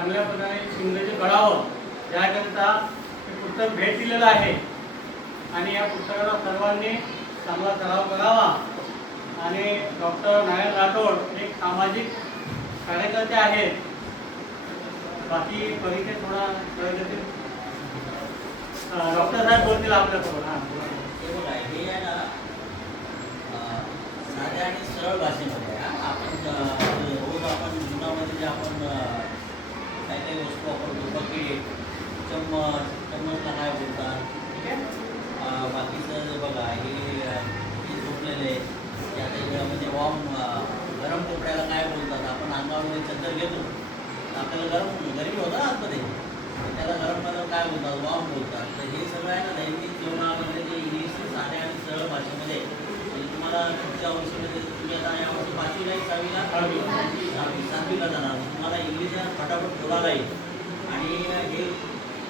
चांगल्या प्रकारे इंग्रजी कळावं याकरिता हे पुस्तक भेट दिलेलं आहे आणि या पुस्तकाला सर्वांनी चांगला सराव करावा। आणि डॉक्टर नारायण राठोड एक सामाजिक कार्यकर्ते आहेत। बाकी परिचय थोडा डॉक्टर साहेब बोलतील आपल्यासोबत। हे बघा, हे आहे ना साध्या आणि सरळ भाषेमध्ये आपण रोज आपण जीवनामध्ये जे आपण काही काही वस्तू वापरतो, बकेट, चम्मच, चम्मचला काय बोलतात, ठीक आहे। बाकीचं जे बघा हे झोपलेलं आहे, की आता म्हणजे गरम कपड्याला काय बोलतात, आपण अंगामध्ये चद्दर घेतो आपल्याला गरमी होतं ना आतमध्ये, त्याला गरममध्ये काय बोलतात, वॉर्म बोलतात। तर हे सगळं आहे ना दैनिक जीवनामध्ये जे इंग्लिश साध्या आणि सरळ भाषेमध्ये म्हणजे तुम्हाला पुढच्या वर्षीमध्ये तुम्ही आता यावर्षी 5वीला 6वीला 7वीला जाणार, तुम्हाला इंग्लिश फटाफट बोलायला येईल आणि हे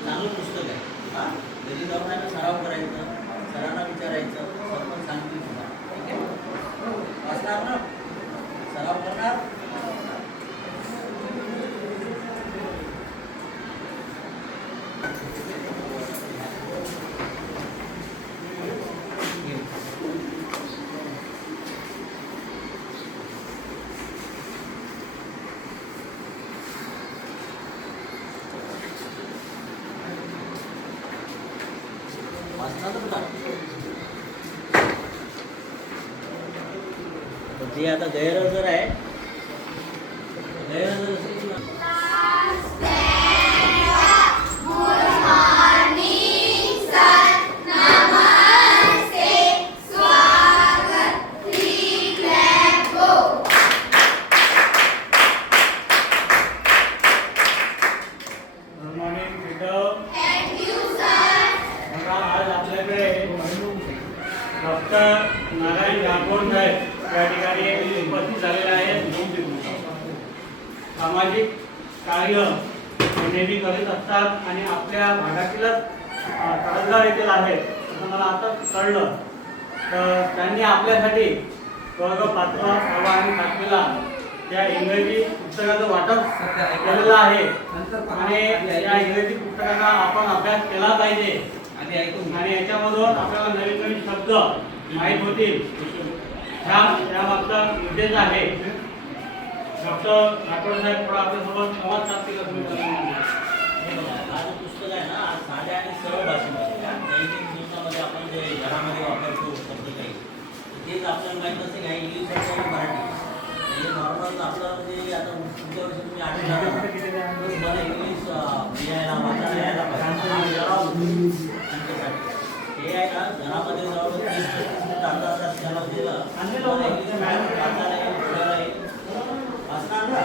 चांगलं पुस्तक आहे। हां, घरी जाऊन आहे ना सराव करायचं, सरांना विचारायचं, सर पण सांगतील तुम्हाला, ठीक आहे। वाचणार ना, सराव करणार। जे आता गैरहजर आहे, गैरहजर डॉक्टर नारायण राठोड साहेब या ठिकाणी उपस्थित झालेले आहेत। सामाजिक कार्य नेहमी करीत असतात आणि आपल्या भागातीलच कर्जदार येथील आहेत असं मला आता कळलं। तर त्यांनी आपल्यासाठी वर्ग 5वा 6वा आणि 7वीला या इंग्रजी पुस्तकाचं वाटप केलेलं आहे आणि या इंग्रजी पुस्तकाचा आपण अभ्यास केला पाहिजे आणि याच्यामधून आपल्याला नवीन नवीन शब्द माहीत होतील, या मागचा उद्देश आहे। डॉक्टर राठोड साहेब थोडा आपल्यासोबत संवाद साधतील का तुम्ही? हा जो पुस्तक आहे ना साध्या आणि सरळ भाषेमध्ये दैनिक जीवनामध्ये आपण जे घरामध्ये वापरतो शब्द काही तेच आपल्याला माहीत नसते काय इंग्लिश आणि मराठी म्हणजे नॉर्मल आपलं म्हणजे आता पुढच्या वर्षी तुम्ही 8वीला तुम्हाला इंग्लिश लिहायला वाचायला यायला पाहिजे। हे आहे ना घरामध्ये जवळपास 30 ते 35 मिनिट अर्धा तास त्याला दिलं इंग्लिश वाचायला येईल, बोलायला येईल, वाचणार ना।